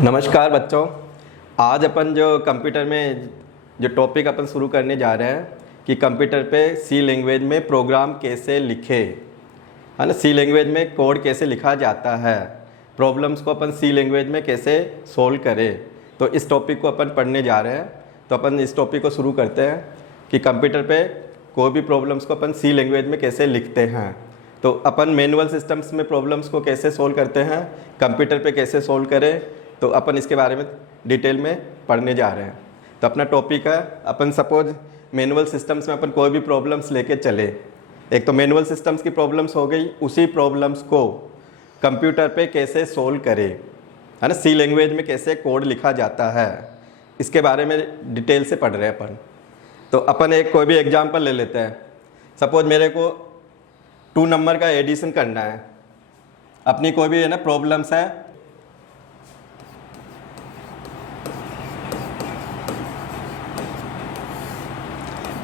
नमस्कार बच्चों। आज अपन जो कंप्यूटर में जो टॉपिक अपन शुरू करने जा रहे हैं कि कंप्यूटर पे सी लैंग्वेज में प्रोग्राम कैसे लिखे, है ना। सी लैंग्वेज में कोड कैसे लिखा जाता है, प्रॉब्लम्स को अपन सी लैंग्वेज में कैसे सोल्व करें, तो इस टॉपिक को अपन पढ़ने जा रहे हैं। तो अपन इस टॉपिक को शुरू करते हैं कि कंप्यूटर पे कोई भी प्रॉब्लम्स को अपन सी लैंग्वेज में कैसे लिखते हैं। तो अपन मैनुअल सिस्टम्स में प्रॉब्लम्स को कैसे सोल्व करते हैं, कंप्यूटर पे कैसे सोल्व करें, तो अपन इसके बारे में डिटेल में पढ़ने जा रहे हैं। तो अपना टॉपिक है, अपन सपोज मैनुअल सिस्टम्स में अपन कोई भी प्रॉब्लम्स लेके चले। एक तो मैनुअल सिस्टम्स की प्रॉब्लम्स हो गई, उसी प्रॉब्लम्स को कंप्यूटर पे कैसे सोल्व करें, है ना, सी लैंग्वेज में कैसे कोड लिखा जाता है, इसके बारे में डिटेल से पढ़ रहे हैं अपन। तो अपन एक कोई भी एग्जाम्पल ले लेते हैं। सपोज मेरे को 2 नंबर का एडिशन करना है। अपनी कोई भी है ना प्रॉब्लम्स है,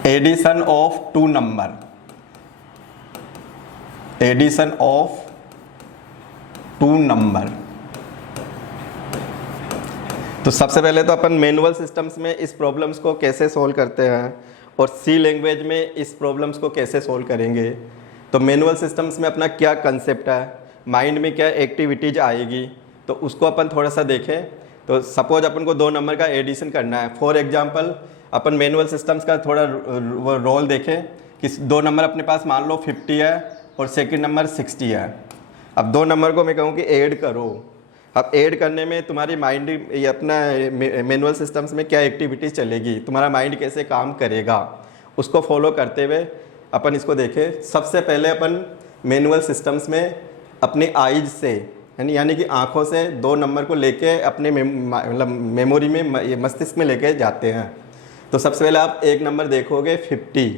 addition of 2 number, addition of 2 number. तो सबसे पहले तो अपन मैनुअल सिस्टम्स में इस प्रॉब्लम्स को कैसे सोल्व करते हैं और सी लैंग्वेज में इस प्रॉब्लम्स को कैसे सोल्व करेंगे। तो मैनुअल सिस्टम्स में अपना क्या कंसेप्ट है, माइंड में क्या एक्टिविटीज आएगी, तो उसको अपन थोड़ा सा देखें। तो सपोज अपन को 2 नंबर का एडिशन करना है। For example upon manual systems का थोड़ा रोल देखें कि 2 नंबर अपने पास मान लो 50 है और सेकंड नंबर 60 है। अब 2 नंबर को मैं कहूँ कि ऐड करो। अब ऐड करने में तुम्हारी माइंड, ये अपना मैनुअल सिस्टम्स में क्या एक्टिविटीज़ चलेगी, तुम्हारा माइंड कैसे काम करेगा, उसको फॉलो करते हुए अपन इसको देखें। सबसे पहले अपन मैनुअल सिस्टम्स में अपनी आइज से यानी कि आँखों से 2 नंबर को लेके अपने मतलब मेमोरी में, मस्तिष्क में लेके जाते हैं। तो सबसे पहले आप एक नंबर देखोगे 50,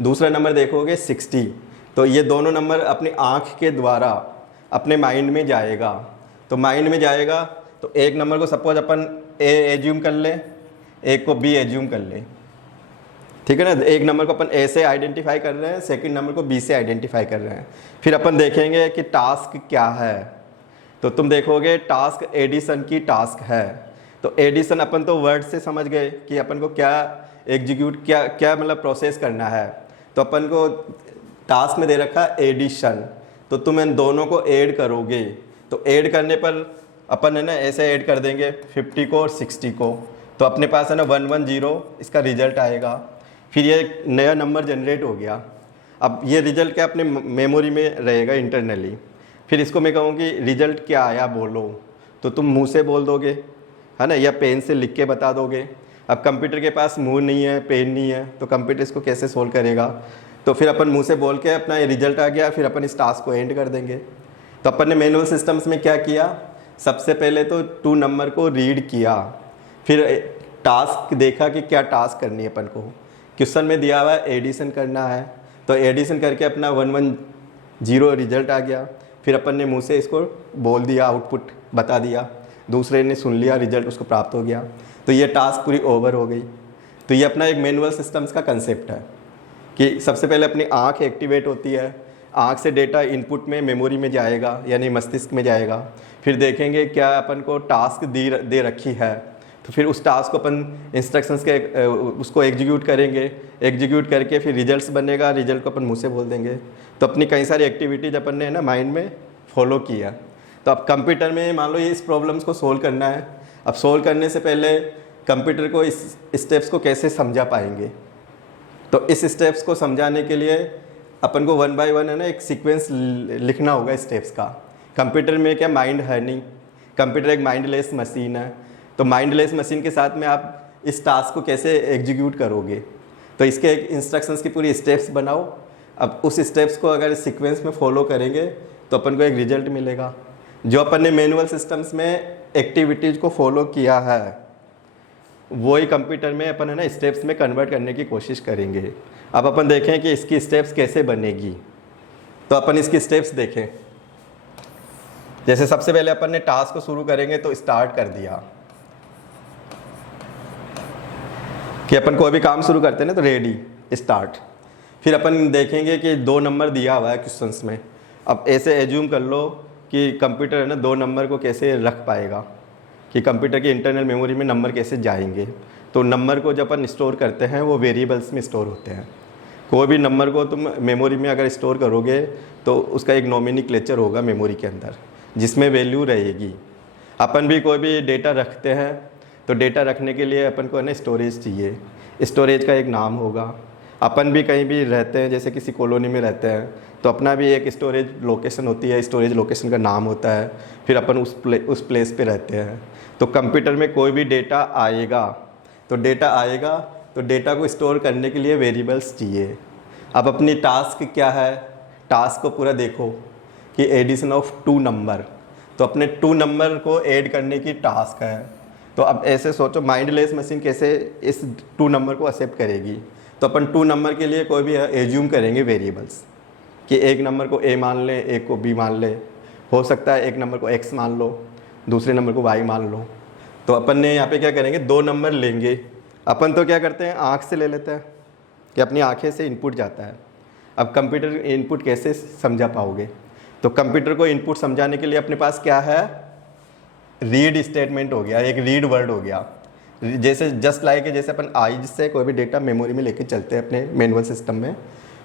दूसरा नंबर देखोगे 60। तो ये दोनों नंबर अपनी आँख के द्वारा अपने माइंड में जाएगा। तो माइंड में जाएगा तो एक नंबर को सपोज अपन ए एज्यूम कर ले, एक को बी एज्यूम कर ले, ठीक है ना। एक नंबर को अपन ए से आइडेंटिफाई कर रहे हैं, सेकंड नंबर को बी से आइडेंटिफाई कर रहे हैं। फिर अपन देखेंगे कि टास्क क्या है। तो तुम देखोगे टास्क एडिशन की टास्क है। तो एडिशन अपन तो वर्ड से समझ गए कि अपन को क्या एग्जीक्यूट, क्या मतलब प्रोसेस करना है। तो अपन को टास्क में दे रखा एडिशन, तो तुम इन दोनों को ऐड करोगे। तो ऐड करने पर अपन है ना ऐसे ऐड कर देंगे 50 को और 60 को। तो अपने पास है ना 110 इसका रिजल्ट आएगा। फिर ये नया नंबर जनरेट हो गया। अब ये रिजल्ट क्या अपने मेमोरी में रहेगा इंटरनली। फिर इसको मैं कहूँ कि रिजल्ट क्या आया बोलो, तो तुम मुंह से बोल दोगे, है ना, या पेन से लिख के बता दोगे। अब कंप्यूटर के पास मुंह नहीं है, पेन नहीं है, तो कंप्यूटर इसको कैसे सोल्व करेगा। तो फिर अपन मुंह से बोल के अपना ये रिजल्ट आ गया, फिर अपन इस टास्क को एंड कर देंगे। तो अपन ने मैनुअल सिस्टम्स में क्या किया, सबसे पहले तो 2 नंबर को रीड किया, फिर टास्क देखा कि क्या टास्क करनी है अपन को। क्वेश्चन में दिया हुआ है एडिशन करना है, तो एडिशन करके अपना 110 रिजल्ट आ गया। फिर अपन ने मुंह से इसको बोल दिया, आउटपुट बता दिया, दूसरे ने सुन लिया, रिजल्ट उसको प्राप्त हो गया। तो ये टास्क पूरी ओवर हो गई। तो ये अपना एक मैनुअल सिस्टम्स का कंसेप्ट है कि सबसे पहले अपनी आँख एक्टिवेट होती है, आँख से डेटा इनपुट में मेमोरी में जाएगा यानी मस्तिष्क में जाएगा। फिर देखेंगे क्या अपन को टास्क दे रखी है, तो फिर उस टास्क को अपन इंस्ट्रक्शंस के उसको एग्जीक्यूट करेंगे, एग्जीक्यूट करके फिर रिजल्ट्स बनेगा, रिजल्ट को अपन मुँह से बोल देंगे। तो अपनी कई सारी एक्टिविटीज़ अपन ने ना माइंड में फॉलो किया। तो अब कंप्यूटर में मान लो ये इस प्रॉब्लम्स को सोल्व करना है। अब सोल्व करने से पहले कंप्यूटर को इस स्टेप्स को कैसे समझा पाएंगे, तो इस स्टेप्स को समझाने के लिए अपन को 1 बाय 1 है ना एक सीक्वेंस लिखना होगा स्टेप्स का। कंप्यूटर में क्या माइंड है नहीं, कंप्यूटर एक माइंडलेस मशीन है। तो माइंडलेस मशीन के साथ में आप इस टास्क को कैसे एग्जीक्यूट करोगे, तो इसके एक इंस्ट्रक्शंस की पूरी स्टेप्स बनाओ। अब उस स्टेप्स को अगर सीक्वेंस में फॉलो करेंगे तो अपन को एक रिजल्ट मिलेगा। जो अपन ने मैनुअल सिस्टम्स में एक्टिविटीज़ को फॉलो किया है वही कंप्यूटर में अपन है ना स्टेप्स में कन्वर्ट करने की कोशिश करेंगे। अब अपन देखें कि इसकी स्टेप्स कैसे बनेगी। तो अपन इसकी स्टेप्स देखें। जैसे सबसे पहले अपन ने टास्क को शुरू करेंगे, तो स्टार्ट कर दिया कि अपन कोई भी काम शुरू करते हैं ना, तो रेडी स्टार्ट। फिर अपन देखेंगे कि 2 नंबर दिया हुआ है क्वेश्चंस में। अब ऐसे एज्यूम कर लो कि कंप्यूटर है ना 2 नंबर को कैसे रख पाएगा। कि कंप्यूटर की इंटरनल मेमोरी में नंबर कैसे जाएंगे। तो नंबर को जब अपन स्टोर करते हैं वो वेरिएबल्स में स्टोर होते हैं। कोई भी नंबर को तुम मेमोरी में अगर स्टोर करोगे तो उसका एक नोमेनक्लेचर होगा मेमोरी के अंदर जिसमें वैल्यू रहेगी। अपन भी कोई भी डेटा रखते हैं तो डेटा रखने के लिए अपन को है ना स्टोरेज चाहिए, स्टोरेज का एक नाम होगा। अपन भी कहीं भी रहते हैं, जैसे किसी कॉलोनी में रहते हैं तो अपना भी एक स्टोरेज लोकेशन होती है, स्टोरेज लोकेशन का नाम होता है, फिर अपन उस प्लेस पे रहते हैं। तो कंप्यूटर में कोई भी डेटा आएगा तो डेटा को स्टोर करने के लिए वेरिएबल्स चाहिए। अब अपनी टास्क क्या है, टास्क को पूरा देखो कि एडिशन ऑफ 2 नंबर, तो अपने 2 नंबर को ऐड करने की टास्क है। तो अब ऐसे सोचो माइंडलेस मशीन कैसे इस 2 नंबर को एक्सेप्ट करेगी। तो अपन 2 नंबर के लिए कोई भी एज्यूम करेंगे वेरिएबल्स कि एक नंबर को ए मान ले, एक को बी मान ले, हो सकता है एक नंबर को एक्स मान लो, दूसरे नंबर को वाई मान लो। तो अपन ने यहाँ पे क्या करेंगे, 2 नंबर लेंगे। अपन तो क्या करते हैं, आँख से ले लेते हैं कि अपनी आँखें से इनपुट जाता है। अब कंप्यूटर इनपुट कैसे समझा पाओगे, तो कंप्यूटर को इनपुट समझाने के लिए अपने पास क्या है, रीड स्टेटमेंट हो गया, एक रीड वर्ड हो गया। जैसे जस्ट लाइक जैसे अपन आइज से कोई भी डेटा मेमोरी में लेके चलते हैं अपने मैनुअल सिस्टम में,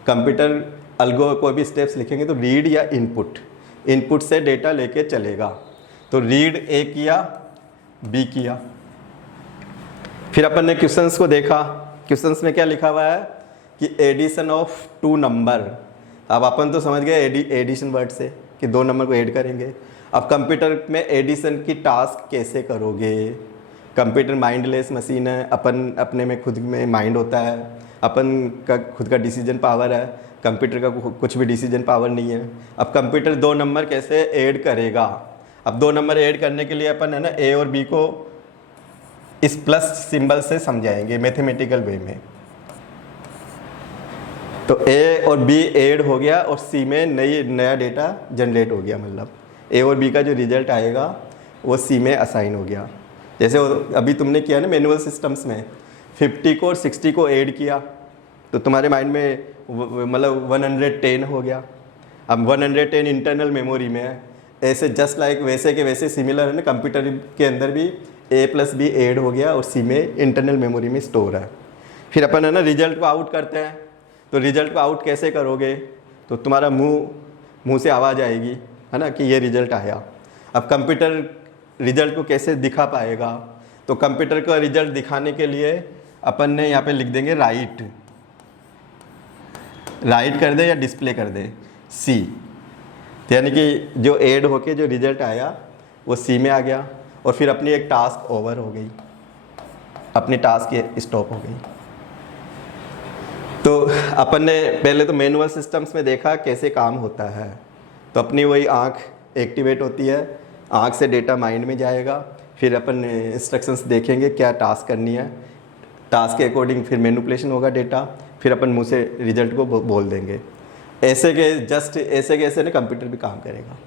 कंप्यूटर अल्गो कोई भी स्टेप्स लिखेंगे तो रीड या इनपुट से डेटा लेके चलेगा। तो रीड ए किया, बी किया। फिर अपन ने क्वेश्चंस को देखा, क्वेश्चंस में क्या लिखा हुआ है कि एडिशन ऑफ 2 नंबर। अब अपन तो समझ गए एडिशन वर्ड से कि 2 नंबर को ऐड करेंगे। अब कंप्यूटर में एडिशन की टास्क कैसे करोगे। कंप्यूटर माइंडलेस मशीन है, अपन अपने में खुद में माइंड होता है, अपन का खुद का डिसीजन पावर है, कंप्यूटर का कुछ भी डिसीजन पावर नहीं है। अब कंप्यूटर 2 नंबर कैसे ऐड करेगा। अब 2 नंबर ऐड करने के लिए अपन है ना ए और बी को इस प्लस सिंबल से समझाएंगे मैथमेटिकल वे में। तो ए और बी ऐड हो गया और सी में नया डेटा जनरेट हो गया, मतलब ए और बी का जो रिजल्ट आएगा वो सी में असाइन हो गया। जैसे अभी तुमने किया ना मैनुअल सिस्टम्स में 50 को और 60 को ऐड किया तो तुम्हारे माइंड में मतलब 110 हो गया। अब 110 इंटरनल मेमोरी में है। ऐसे जस्ट लाइक वैसे के वैसे सिमिलर है ना, कंप्यूटर के अंदर भी ए प्लस बी ऐड हो गया और सी में इंटरनल मेमोरी में स्टोर है। फिर अपन है ना रिजल्ट को आउट करते हैं। तो रिजल्ट को आउट कैसे करोगे, तो तुम्हारा मुंह से आवाज़ आएगी है ना कि ये रिजल्ट आया। अब कंप्यूटर रिजल्ट को कैसे दिखा पाएगा, तो कंप्यूटर का रिजल्ट दिखाने के लिए अपन ने यहाँ पे लिख देंगे राइट कर दे या डिस्प्ले कर दे सी, यानी कि जो ऐड होके जो रिजल्ट आया वो सी में आ गया और फिर अपनी एक टास्क ओवर हो गई, अपनी टास्क स्टॉप हो गई। तो अपन ने पहले तो मैनुअल सिस्टम्स में देखा कैसे काम होता है। तो अपनी वही आँख एक्टिवेट होती है, आँख से डेटा माइंड में जाएगा, फिर अपन इंस्ट्रक्शंस देखेंगे क्या टास्क करनी है, टास्क के अकॉर्डिंग फिर मैनिपुलेशन होगा डेटा, फिर अपन मुंह से रिजल्ट को बोल देंगे। ऐसे के ऐसे ना कंप्यूटर भी काम करेगा।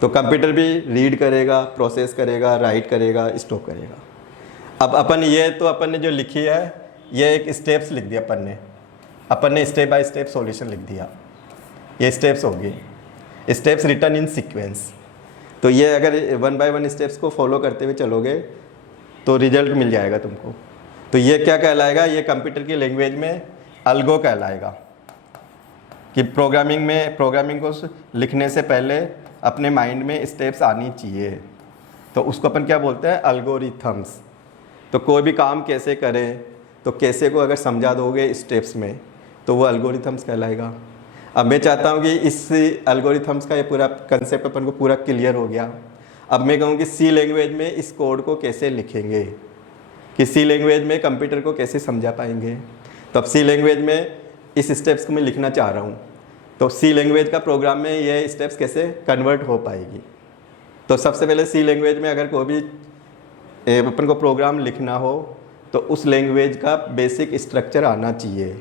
तो कंप्यूटर भी रीड करेगा, प्रोसेस करेगा, राइट करेगा, स्टॉप करेगा। अब अपन ने जो लिखी है ये एक स्टेप्स लिख दिया अपन ने स्टेप बाय स्टेप सॉल्यूशन लिख दिया। ये स्टेप्स होगी, स्टेप्स रिटर्न इन सीक्वेंस। तो ये अगर 1 बाय 1 स्टेप्स को फॉलो करते हुए चलोगे तो रिजल्ट मिल जाएगा तुमको। तो ये क्या कहलाएगा, ये कंप्यूटर की लैंग्वेज में अल्गो कहलाएगा कि प्रोग्रामिंग को लिखने से पहले अपने माइंड में स्टेप्स आनी चाहिए। तो उसको अपन क्या बोलते हैं, एल्गोरिथम्स। तो कोई भी काम कैसे करें, तो कैसे को अगर समझा दोगे स्टेप्स में तो वो एल्गोरिथम्स कहलाएगा। अब मैं चाहता हूँ कि इस एल्गोरिथम्स का ये पूरा कंसेप्ट अपन को पूरा क्लियर हो गया। अब मैं कहूँ कि सी लैंग्वेज में इस कोड को कैसे लिखेंगे, कि सी लैंग्वेज में कंप्यूटर को कैसे समझा पाएंगे। तो अब सी लैंग्वेज में इस स्टेप्स को मैं लिखना चाह रहा हूँ, तो सी लैंग्वेज का प्रोग्राम में ये स्टेप्स कैसे कन्वर्ट हो पाएगी। तो सबसे पहले सी लैंग्वेज में अगर कोई भी अपन को प्रोग्राम लिखना हो तो उस लैंग्वेज का बेसिक स्ट्रक्चर आना चाहिए।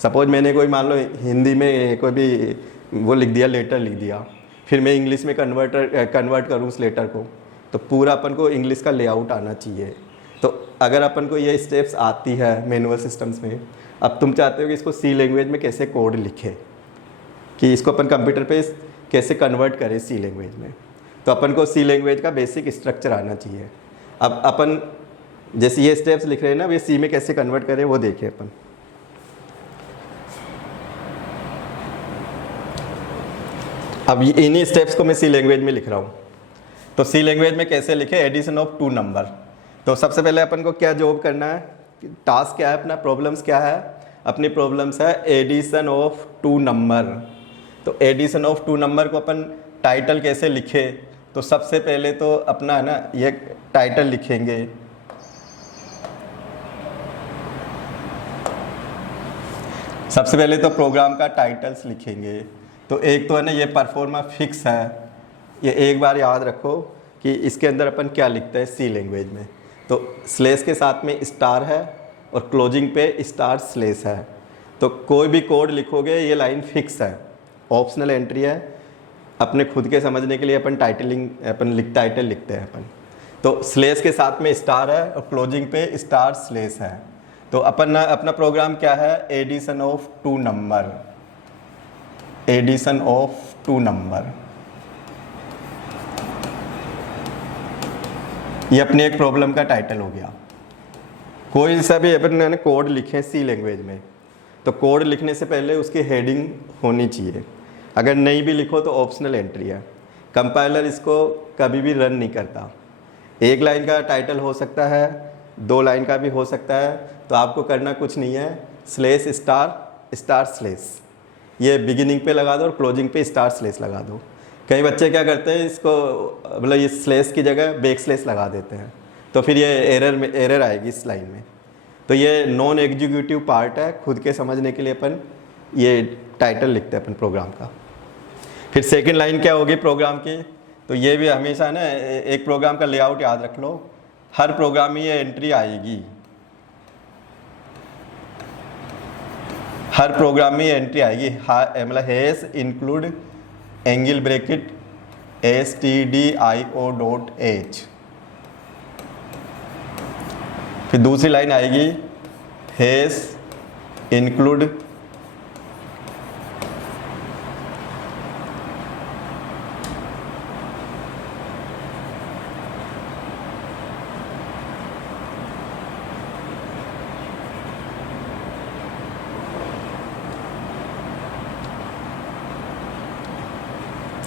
सपोज मैंने कोई मान लो हिंदी में कोई भी वो लिख दिया, लेटर लिख दिया, फिर मैं इंग्लिश में कन्वर्ट करूँ उस लेटर को, तो पूरा अपन को इंग्लिश का लेआउट आना चाहिए। तो अगर अपन को ये स्टेप्स आती है मैनुअल सिस्टम्स में, अब तुम चाहते हो कि इसको सी लैंग्वेज में कैसे कोड लिखे, कि इसको अपन कंप्यूटर पे कैसे कन्वर्ट करें सी लैंग्वेज में। तो अपन को सी लैंग्वेज का बेसिक स्ट्रक्चर आना चाहिए। अब अपन जैसे ये स्टेप्स लिख रहे हैं ना, ये सी में कैसे कन्वर्ट करें वो देखें अपन। अब इन्हीं स्टेप्स को मैं सी लैंग्वेज में लिख रहा हूँ। तो सी लैंग्वेज में कैसे लिखे, एडिशन ऑफ 2 नंबर। तो सबसे पहले अपन को क्या जॉब करना है, टास्क क्या है अपना, प्रॉब्लम्स क्या है, अपनी प्रॉब्लम्स है एडिशन ऑफ 2 नंबर। तो एडिशन ऑफ 2 नंबर को अपन टाइटल कैसे लिखे, तो सबसे पहले तो अपना है ना ये टाइटल लिखेंगे। सबसे पहले तो प्रोग्राम का टाइटल्स लिखेंगे। तो एक तो है ना ये परफॉर्मा फिक्स है, ये एक बार याद रखो कि इसके अंदर अपन क्या लिखते हैं सी लैंग्वेज में। तो स्लेस के साथ में स्टार है और क्लोजिंग पे स्टार स्लेस है। तो कोई भी कोड लिखोगे ये लाइन फिक्स है, ऑप्शनल एंट्री है। अपने खुद के समझने के लिए अपन टाइटल लिखते हैं अपन। तो स्लेस के साथ में स्टार है और क्लोजिंग पे स्टार स्लेस है। तो अपना प्रोग्राम क्या है, addition of 2 number, addition of 2 number. ये अपनी एक प्रॉब्लम का टाइटल हो गया। कोई सा भी अपन कोड लिखें सी लैंग्वेज में, तो कोड लिखने से पहले उसकी हेडिंग होनी चाहिए। अगर नहीं भी लिखो तो ऑप्शनल एंट्री है, कंपाइलर इसको कभी भी रन नहीं करता। 1 लाइन का टाइटल हो सकता है, 2 लाइन का भी हो सकता है। तो आपको करना कुछ नहीं है, स्लेस स्टार स्टार स्लेस ये बिगिनिंग पे लगा दो और क्लोजिंग पे स्टार स्लेस लगा दो। कई बच्चे क्या करते हैं इसको, मतलब ये स्लेस की जगह बैक स्लेस लगा देते हैं, तो फिर ये एरर आएगी इस लाइन में। तो ये नॉन एग्जीक्यूटिव पार्ट है, खुद के समझने के लिए अपन ये टाइटल लिखते हैं अपन प्रोग्राम का। फिर सेकंड लाइन क्या होगी प्रोग्राम की, तो ये भी हमेशा ना एक प्रोग्राम का लेआउट याद रख लो, हर प्रोग्राम में ये एंट्री आएगी, हर प्रोग्राम में ये एंट्री आएगी। मतलब hash include angle bracket stdio.h। फिर दूसरी लाइन आएगी हैश इंक्लूड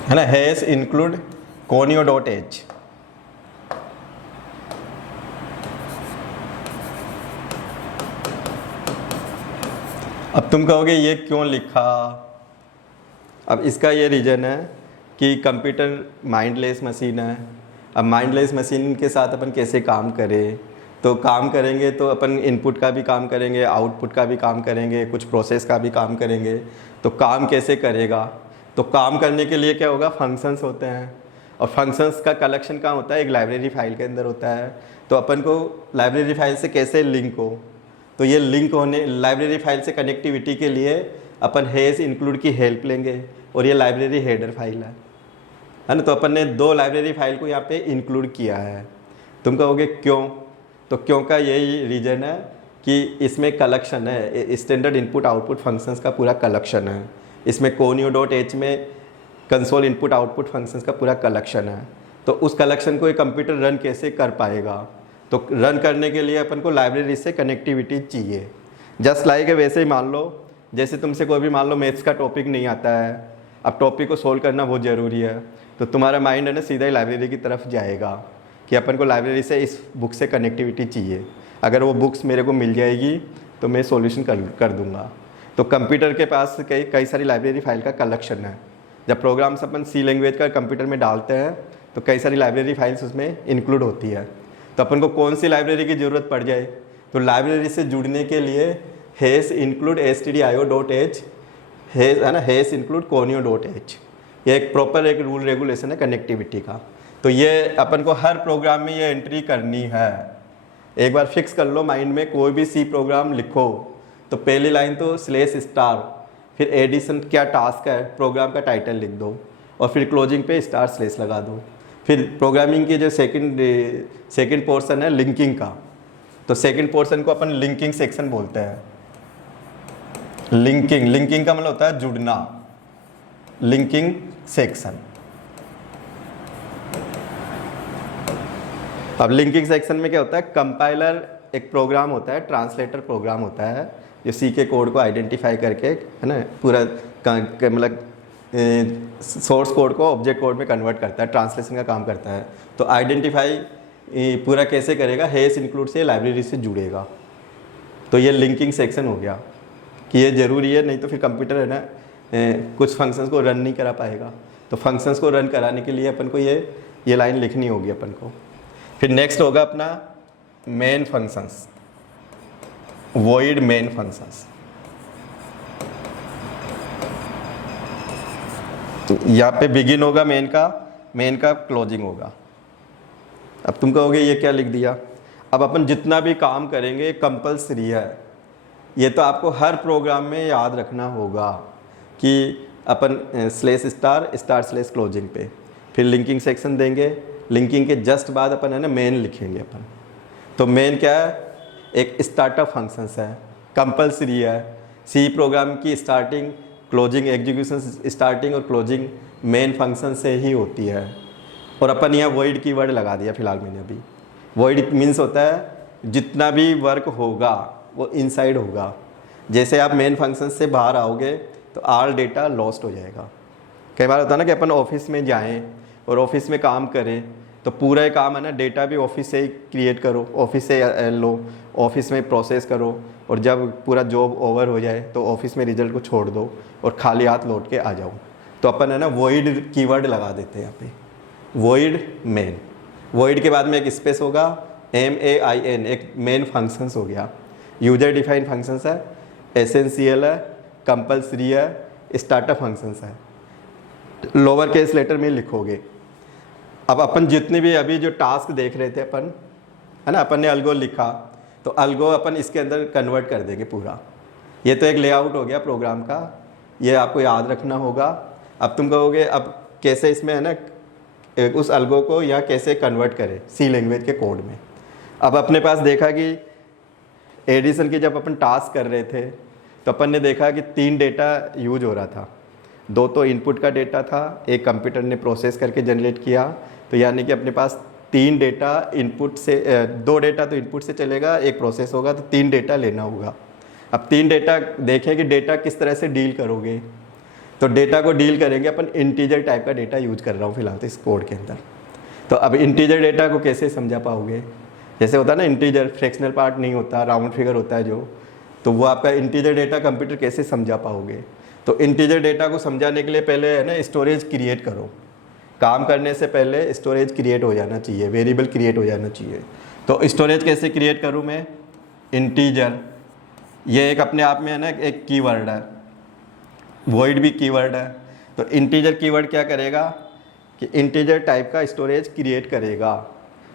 है ना, हैश इंक्लूड conio.h। अब तुम कहोगे ये क्यों लिखा, अब इसका ये रीज़न है कि कंप्यूटर माइंडलेस मशीन है। अब माइंडलेस मशीन के साथ अपन कैसे काम करें, तो काम करेंगे तो अपन इनपुट का भी काम करेंगे, आउटपुट का भी काम करेंगे, कुछ प्रोसेस का भी काम करेंगे। तो काम कैसे करेगा, तो काम करने के लिए क्या होगा, फंक्शंस होते हैं, और फंक्शंस का कलेक्शन कहाँ होता है, एक लाइब्रेरी फाइल के अंदर होता है। तो अपन को लाइब्रेरी फाइल से कैसे लिंक हो, तो ये लिंक होने लाइब्रेरी फाइल से कनेक्टिविटी के लिए अपन हैश इंक्लूड की हेल्प लेंगे, और ये लाइब्रेरी हेडर फाइल है ना। तो अपन ने 2 लाइब्रेरी फाइल को यहाँ पे इंक्लूड किया है। तुम कहोगे क्यों, तो क्यों का यही रीज़न है कि इसमें कलेक्शन है, स्टैंडर्ड इनपुट आउटपुट फंक्शंस का पूरा कलेक्शन है। इसमें conio.h में कंसोल इनपुट आउटपुट फंक्शंस का पूरा कलेक्शन है। तो उस कलेक्शन को एक कंप्यूटर रन कैसे कर पाएगा, तो रन करने के लिए अपन को लाइब्रेरी से कनेक्टिविटी चाहिए। जस्ट लाइक वैसे ही मान लो, जैसे तुमसे कोई भी मान लो मैथ्स का टॉपिक नहीं आता है, अब टॉपिक को सोल्व करना बहुत ज़रूरी है, तो तुम्हारा माइंड है ना सीधा ही लाइब्रेरी की तरफ जाएगा कि अपन को लाइब्रेरी से इस बुक से कनेक्टिविटी चाहिए। अगर वो बुक्स मेरे को मिल जाएगी तो मैं सॉल्यूशन कर दूंगा। तो कंप्यूटर के पास कई सारी लाइब्रेरी फाइल का कलेक्शन है। जब प्रोग्राम्स अपन सी लैंग्वेज का कंप्यूटर में डालते हैं तो कई सारी लाइब्रेरी फाइल्स उसमें इंक्लूड होती है। तो अपन को कौन सी लाइब्रेरी की ज़रूरत पड़ जाए, तो लाइब्रेरी से जुड़ने के लिए हैश इंक्लूड stdio.h है ना, हैश इंक्लूड conio.h। ये एक प्रॉपर एक रूल रेगुलेशन है कनेक्टिविटी का। तो ये अपन को हर प्रोग्राम में ये एंट्री करनी है। एक बार फिक्स कर लो माइंड में, कोई भी सी प्रोग्राम लिखो तो पहली लाइन तो स्लेस स्टार, फिर एडिशन क्या टास्क है, प्रोग्राम का टाइटल लिख दो, और फिर क्लोजिंग पे स्टार स्लेस लगा दो। फिर प्रोग्रामिंग की जो सेकंड पोर्शन है लिंकिंग का, तो सेकंड पोर्शन को अपन लिंकिंग सेक्शन बोलते हैं। लिंकिंग का मतलब होता है जुड़ना, लिंकिंग सेक्शन। अब लिंकिंग सेक्शन में क्या होता है, कंपाइलर एक प्रोग्राम होता है, ट्रांसलेटर प्रोग्राम होता है जो सी के कोड को आइडेंटिफाई करके, है ना, पूरा मतलब सोर्स कोड को ऑब्जेक्ट कोड में कन्वर्ट करता है, ट्रांसलेशन का काम करता है। तो आइडेंटिफाई पूरा कैसे करेगा, हेस इंक्लूड से लाइब्रेरी से जुड़ेगा। तो ये लिंकिंग सेक्शन हो गया कि ये ज़रूरी है, नहीं तो फिर कंप्यूटर है ना कुछ फंक्शंस को रन नहीं करा पाएगा। तो फंक्शंस को रन कराने के लिए अपन को ये लाइन लिखनी होगी अपन को। फिर नेक्स्ट होगा अपना main functions, void main functions. यहाँ पे बिगिन होगा मेन का क्लोजिंग होगा। अब तुम कहोगे ये क्या लिख दिया। अब अपन जितना भी काम करेंगे कंपलसरी है, ये तो आपको हर प्रोग्राम में याद रखना होगा कि अपन /* क्लोजिंग पे फिर लिंकिंग सेक्शन देंगे। लिंकिंग के जस्ट बाद अपन है ना मेन लिखेंगे अपन। तो मेन क्या है, एक स्टार्टअप फंक्शंस है, कंपलसरी है। सी प्रोग्राम की स्टार्टिंग क्लोजिंग, एग्जीक्यूशन स्टार्टिंग और क्लोजिंग मेन फंक्शन से ही होती है। और अपन यहाँ वॉइड कीवर्ड लगा दिया फिलहाल मैंने अभी। वॉइड मीन्स होता है जितना भी वर्क होगा वो इनसाइड होगा। जैसे आप मेन फंक्शन से बाहर आओगे तो ऑल डेटा लॉस्ट हो जाएगा। कई बार होता है ना कि अपन ऑफिस में जाएं और ऑफिस में काम करें तो पूरा काम है ना डेटा भी ऑफिस से ही क्रिएट करो, ऑफिस से लो, ऑफिस में प्रोसेस करो, और जब पूरा जॉब ओवर हो जाए तो ऑफिस में रिजल्ट को छोड़ दो और खाली हाथ लौट के आ जाओ। तो अपन है ना वॉइड कीवर्ड लगा देते हैं यहाँ पे, वॉइड मेन। वॉइड के बाद में एक स्पेस होगा, MAIN, एक मेन फंक्शंस हो गया। यूजर डिफाइंड फंक्शंस है, एसेंशियल है, कंपलसरी है, स्टार्टअप फंक्शंस है। लोअर केस लेटर में लिखोगे। अब अपन जितने भी अभी जो टास्क देख रहे थे अपन, है ना, अपन ने अल्गो लिखा तो अल्गो अपन इसके अंदर कन्वर्ट कर देंगे पूरा। ये तो एक लेआउट हो गया प्रोग्राम का, ये आपको याद रखना होगा। अब तुम कहोगे अब कैसे इसमें है ना उस अल्गो को या कैसे कन्वर्ट करें सी लैंग्वेज के कोड में। अब अपने पास देखा कि एडिशन की जब अपन टास्क कर रहे थे तो अपन ने देखा कि 3 डेटा यूज हो रहा था। 2 तो इनपुट का डेटा था, एक कंप्यूटर ने प्रोसेस करके जनरेट किया। तो यानी कि अपने पास 3 डेटा इनपुट से 2 डेटा तो इनपुट से चलेगा, एक प्रोसेस होगा, तो 3 डेटा लेना होगा। अब 3 डेटा देखें कि डेटा किस तरह से डील करोगे। तो डेटा को डील करेंगे अपन इंटीजर टाइप का डेटा यूज कर रहा हूँ फिलहाल तो इस कोड के अंदर। तो अब इंटीजर डेटा को कैसे समझा पाओगे, जैसे होता है ना इंटीजर फ्रैक्शनल पार्ट नहीं होता, राउंड फिगर होता है जो, तो वो आपका इंटीजर डेटा कंप्यूटर कैसे समझा पाओगे। तो इंटीजर डेटा को समझाने के लिए पहले है ना स्टोरेज क्रिएट करो। काम करने से पहले स्टोरेज क्रिएट हो जाना चाहिए, वेरिएबल क्रिएट हो जाना चाहिए। तो स्टोरेज कैसे क्रिएट करूँ मैं, इंटीजर, ये एक अपने आप में है ना एक कीवर्ड है, वॉइड भी कीवर्ड है। तो इंटीजर कीवर्ड क्या करेगा कि इंटीजर टाइप का स्टोरेज क्रिएट करेगा,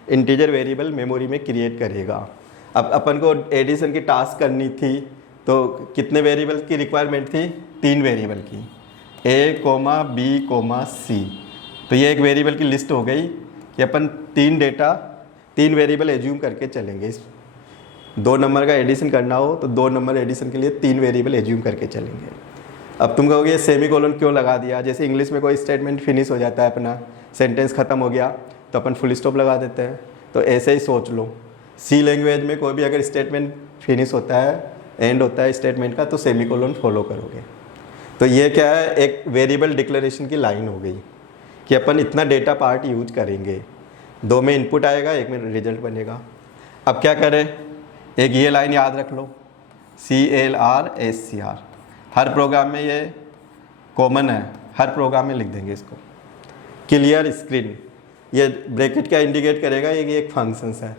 इंटीजर वेरिएबल मेमोरी में क्रिएट करेगा। अब अपन को एडिशन की टास्क करनी थी तो कितने वेरिएबल की रिक्वायरमेंट थी, 3 वेरिएबल की, A, B, C। तो ये एक वेरिएबल की लिस्ट हो गई कि अपन 3 वेरिएबल एज्यूम करके चलेंगे। 2 नंबर का एडिशन करना हो तो 2 नंबर एडिशन के लिए 3 वेरिएबल एज्यूम करके चलेंगे। अब तुम कहोगे सेमी कोलन क्यों लगा दिया, जैसे इंग्लिश में कोई स्टेटमेंट फिनिश हो जाता है, अपना सेंटेंस ख़त्म हो गया तो अपन फुल स्टॉप लगा देते हैं। तो ऐसे ही सोच लो, सी लैंग्वेज में कोई भी अगर स्टेटमेंट फिनिश होता है, एंड होता है स्टेटमेंट का, तो सेमी कोलन फॉलो करोगे। तो ये क्या है, एक वेरिएबल डिक्लेरेशन की लाइन हो गई कि अपन इतना डेटा पार्ट यूज करेंगे, 2 में इनपुट आएगा, 1 में रिजल्ट बनेगा। अब क्या करें, एक ये लाइन याद रख लो, CLRSCR, हर प्रोग्राम में ये कॉमन है, हर प्रोग्राम में लिख देंगे इसको। क्लियर स्क्रीन, ये ब्रैकेट क्या इंडिकेट करेगा, ये एक फंक्शंस है।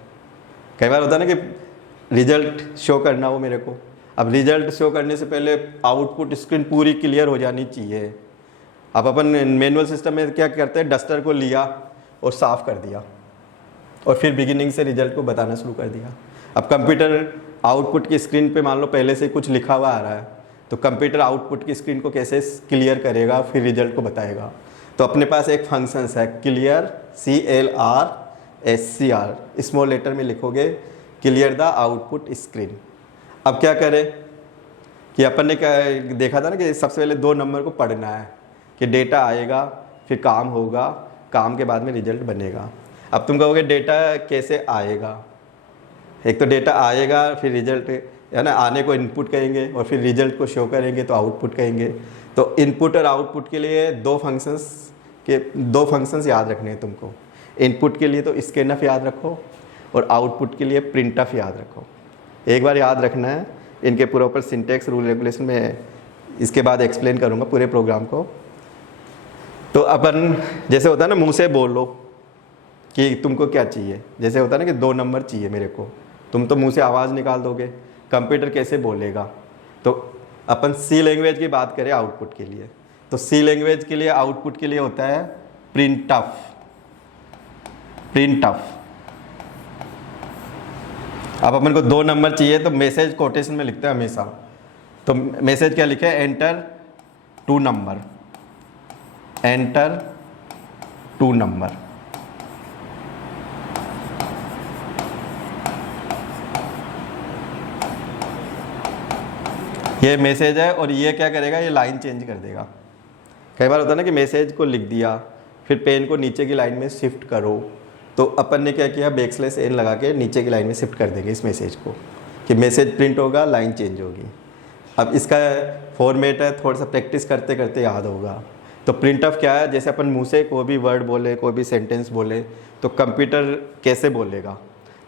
कई बार होता है ना कि रिजल्ट शो करना हो मेरे को, अब रिजल्ट शो करने से पहले आउटपुट स्क्रीन पूरी क्लियर हो जानी चाहिए। अब अपन मैनुअल सिस्टम में क्या करते हैं, डस्टर को लिया और साफ़ कर दिया और फिर बिगिनिंग से रिजल्ट को बताना शुरू कर दिया। अब कंप्यूटर आउटपुट की स्क्रीन पे मान लो पहले से कुछ लिखा हुआ आ रहा है, तो कंप्यूटर आउटपुट की स्क्रीन को कैसे क्लियर करेगा, फिर रिजल्ट को बताएगा। तो अपने पास एक फंक्शंस है क्लियर, CLRSCR, स्मॉल लेटर में लिखोगे, क्लियर द आउटपुट स्क्रीन। अब क्या करें कि अपन ने क्या देखा था ना कि सबसे पहले 2 नंबर को पढ़ना है कि डेटा आएगा, फिर काम होगा, काम के बाद में रिजल्ट बनेगा। अब तुम कहोगे डेटा कैसे आएगा। एक तो डेटा आएगा, फिर रिजल्ट है ना, आने को इनपुट कहेंगे और फिर रिजल्ट को शो करेंगे तो आउटपुट कहेंगे। तो इनपुट और आउटपुट के लिए दो फंक्शंस याद रखने हैं तुमको। इनपुट के लिए तो स्कैनफ याद रखो और आउटपुट के लिए प्रिंटफ याद रखो। एक बार याद रखना है, इनके प्रॉपर सिंटेक्स रूल रेगुलेशन में इसके बाद एक्सप्लेन करूँगा पूरे प्रोग्राम को। तो अपन जैसे होता है ना, मुंह से बोलो कि तुमको क्या चाहिए। जैसे होता है ना कि 2 नंबर चाहिए मेरे को, तुम तो मुंह से आवाज़ निकाल दोगे, कंप्यूटर कैसे बोलेगा। तो अपन सी लैंग्वेज की बात करें आउटपुट के लिए, तो सी लैंग्वेज के लिए आउटपुट के लिए होता है प्रिंटफ। अब अपन को 2 नंबर चाहिए तो मैसेज कोटेशन में लिखते हैं हमेशा। तो मैसेज क्या लिखे, एंटर 2 नंबर, एंटर 2 नंबर। ये मैसेज है और ये क्या करेगा, ये लाइन चेंज कर देगा। कई बार होता है ना कि मैसेज को लिख दिया, फिर पेन को नीचे की लाइन में शिफ्ट करो, तो अपन ने क्या किया, बैकस्लैश n लगा के नीचे की लाइन में शिफ्ट कर देंगे इस मैसेज को, कि मैसेज प्रिंट होगा, लाइन चेंज होगी। अब इसका फॉर्मेट है, थोड़ा सा प्रैक्टिस करते करते याद होगा। तो प्रिंट ऑफ क्या है, जैसे अपन मुँह से कोई भी वर्ड बोले, कोई भी सेंटेंस बोले, तो कंप्यूटर कैसे बोलेगा।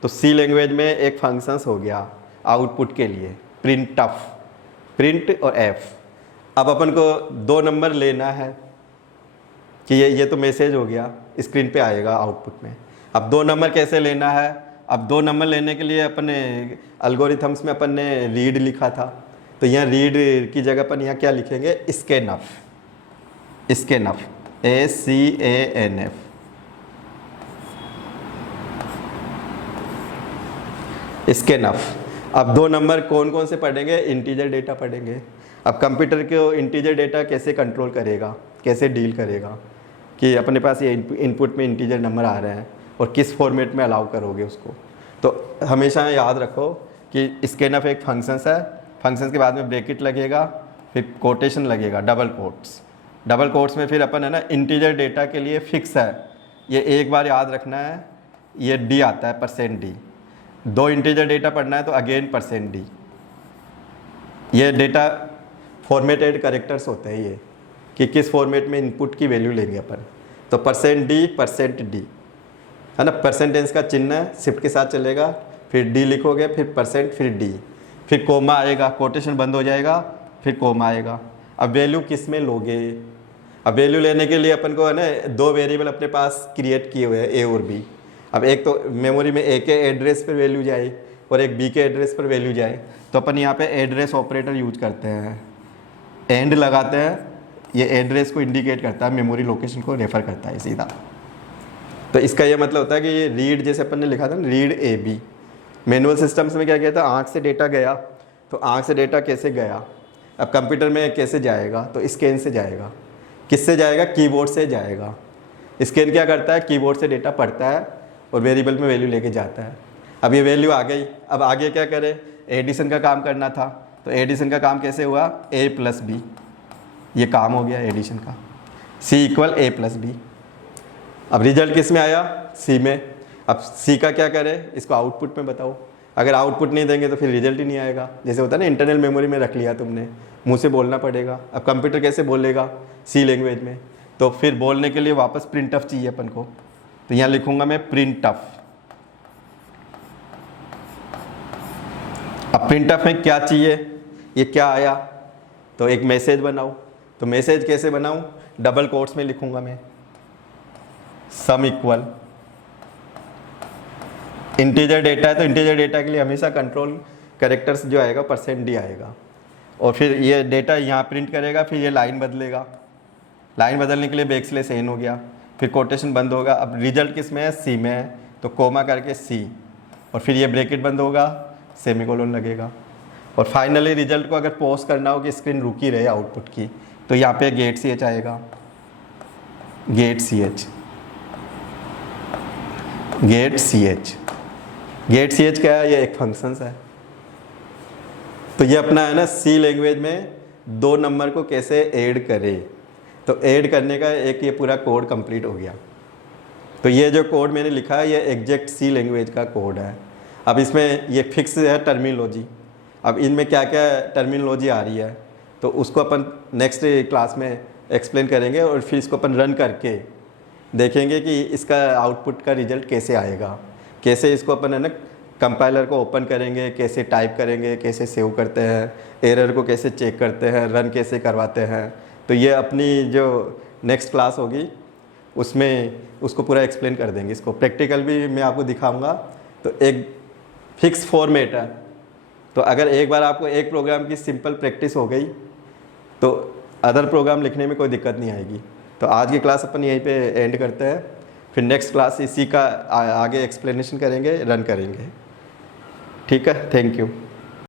तो सी लैंग्वेज में एक फंक्शंस हो गया आउटपुट के लिए, प्रिंट ऑफ, प्रिंट और एफ। अब अपन को 2 नंबर लेना है कि ये तो मैसेज हो गया, स्क्रीन पे आएगा आउटपुट में। अब 2 नंबर कैसे लेना है, अब 2 नंबर लेने के लिए अपन ने एल्गोरिथम्स में अपन ने रीड लिखा था, तो यहाँ रीड की जगह अपन यहाँ क्या लिखेंगे, स्कैनफ, स्कैनफ, SCANF। स्कैनफ। अब 2 नंबर कौन कौन से पढ़ेंगे, इंटीजर डेटा पढ़ेंगे। अब कंप्यूटर को इंटीजर डेटा कैसे कंट्रोल करेगा, कैसे डील करेगा, कि अपने पास ये इनपुट में इंटीजर नंबर आ रहे हैं और किस फॉर्मेट में अलाउ करोगे उसको। तो हमेशा याद रखो कि स्कैनफ एक फंक्शंस है, फंक्शंस के बाद में ब्रैकेट लगेगा, फिर कोटेशन लगेगा, डबल कोट्स। डबल कोट्स में फिर अपन है ना, इंटीजर डेटा के लिए फिक्स है, ये एक बार याद रखना है, ये डी आता है, %d। 2 इंटीजर डेटा पढ़ना है तो अगेन %d। ये डेटा फॉर्मेटेड करेक्टर्स होते हैं ये, कि किस फॉर्मेट में इनपुट की वैल्यू लेंगे अपन। तो %d है ना, परसेंटेज का चिन्ह है, शिफ्ट के साथ चलेगा, फिर d लिखोगे, फिर %, फिर d, फिर कोमा आएगा, कोटेशन बंद हो जाएगा, फिर कोमा आएगा। अब वैल्यू किस में लोगे, अब वैल्यू लेने के लिए अपन को है ना 2 वेरिएबल अपने पास क्रिएट किए हुए हैं, a और b। अब एक तो मेमोरी में a के एड्रेस पर वैल्यू जाए और एक b के एड्रेस पर वैल्यू जाए, तो अपन यहाँ पे एड्रेस ऑपरेटर यूज करते हैं, एंड लगाते हैं, ये एड्रेस को इंडिकेट करता है, मेमोरी लोकेशन को रेफर करता है सीधा। तो इसका ये मतलब होता है कि ये रीड, जैसे अपन ने लिखा था ना, रीड AB। मैनुअल सिस्टम्स में क्या किया था, आँख से डेटा गया, तो आँख से डेटा कैसे गया, अब कंप्यूटर में कैसे जाएगा, तो स्कैन से जाएगा। किससे जाएगा, कीबोर्ड से जाएगा। स्कैन क्या करता है, कीबोर्ड से डेटा पढ़ता है और वेरिएबल में वैल्यू लेके जाता है। अब ये वैल्यू आ गई, अब आगे क्या करे, एडिशन का काम करना था, तो एडिशन का काम कैसे हुआ, A + B, ये काम हो गया एडिशन का, C = A + B। अब रिजल्ट किस में आया, C में। अब C का क्या करें, इसको आउटपुट में बताओ। अगर आउटपुट नहीं देंगे तो फिर रिजल्ट ही नहीं आएगा। जैसे होता है ना, इंटरनल मेमोरी में रख लिया तुमने, मुंह से बोलना पड़ेगा। अब कंप्यूटर कैसे बोलेगा, C लैंग्वेज में, तो फिर बोलने के लिए वापस प्रिंटफ चाहिए अपन को। तो यहाँ लिखूंगा मैं प्रिंटफ। अब प्रिंटफ में क्या चाहिए, ये क्या आया, तो एक मैसेज बनाओ। तो मैसेज कैसे बनाऊं, डबल कोट्स में लिखूंगा मैं, सम इक्वल, इंटीजर डेटा है तो इंटीजर डेटा के लिए हमेशा कंट्रोल कैरेक्टर्स जो आएगा %d आएगा, और फिर ये डेटा यहाँ प्रिंट करेगा, फिर ये लाइन बदलेगा। लाइन बदलने के लिए बैकस्लैश n हो गया, फिर कोटेशन बंद होगा। अब रिजल्ट किस में है, C में है, तो कोमा करके C, और फिर ये ब्रैकेट बंद होगा, सेमीकोलन लगेगा। और फाइनली रिजल्ट को अगर पॉज करना हो कि स्क्रीन रुकी रहे आउटपुट की, तो यहाँ पे गेट ch आएगा, गेट ch। गेट ch क्या है, ये एक फंक्शंस है। तो ये अपना है ना, C लैंग्वेज में 2 नंबर को कैसे ऐड करे, तो ऐड करने का एक ये पूरा कोड कंप्लीट हो गया। तो ये जो कोड मैंने लिखा है ये एग्जैक्ट सी लैंग्वेज का कोड है। अब इसमें ये फिक्स है टर्मिनोलॉजी, अब इनमें क्या क्या टर्मिनोलॉजी आ रही है तो उसको अपन नेक्स्ट क्लास में एक्सप्लेन करेंगे और फिर इसको अपन रन करके देखेंगे कि इसका आउटपुट का रिजल्ट कैसे आएगा, कैसे इसको अपन है ना कंपाइलर को ओपन करेंगे, कैसे टाइप करेंगे, कैसे सेव करते हैं, एरर को कैसे चेक करते हैं, रन कैसे करवाते हैं। तो ये अपनी जो नेक्स्ट क्लास होगी उसमें उसको पूरा एक्सप्लेन कर देंगे। इसको प्रैक्टिकल भी मैं आपको दिखाऊंगा। तो एक फिक्स फॉर्मेट है, तो अगर एक बार आपको एक प्रोग्राम की सिंपल प्रैक्टिस हो गई तो अदर प्रोग्राम लिखने में कोई दिक्कत नहीं आएगी। तो आज की क्लास अपन यहीं पे एंड करते हैं, फिर नेक्स्ट क्लास इसी का आगे एक्सप्लेनेशन करेंगे, रन करेंगे। ठीक है, थैंक यू।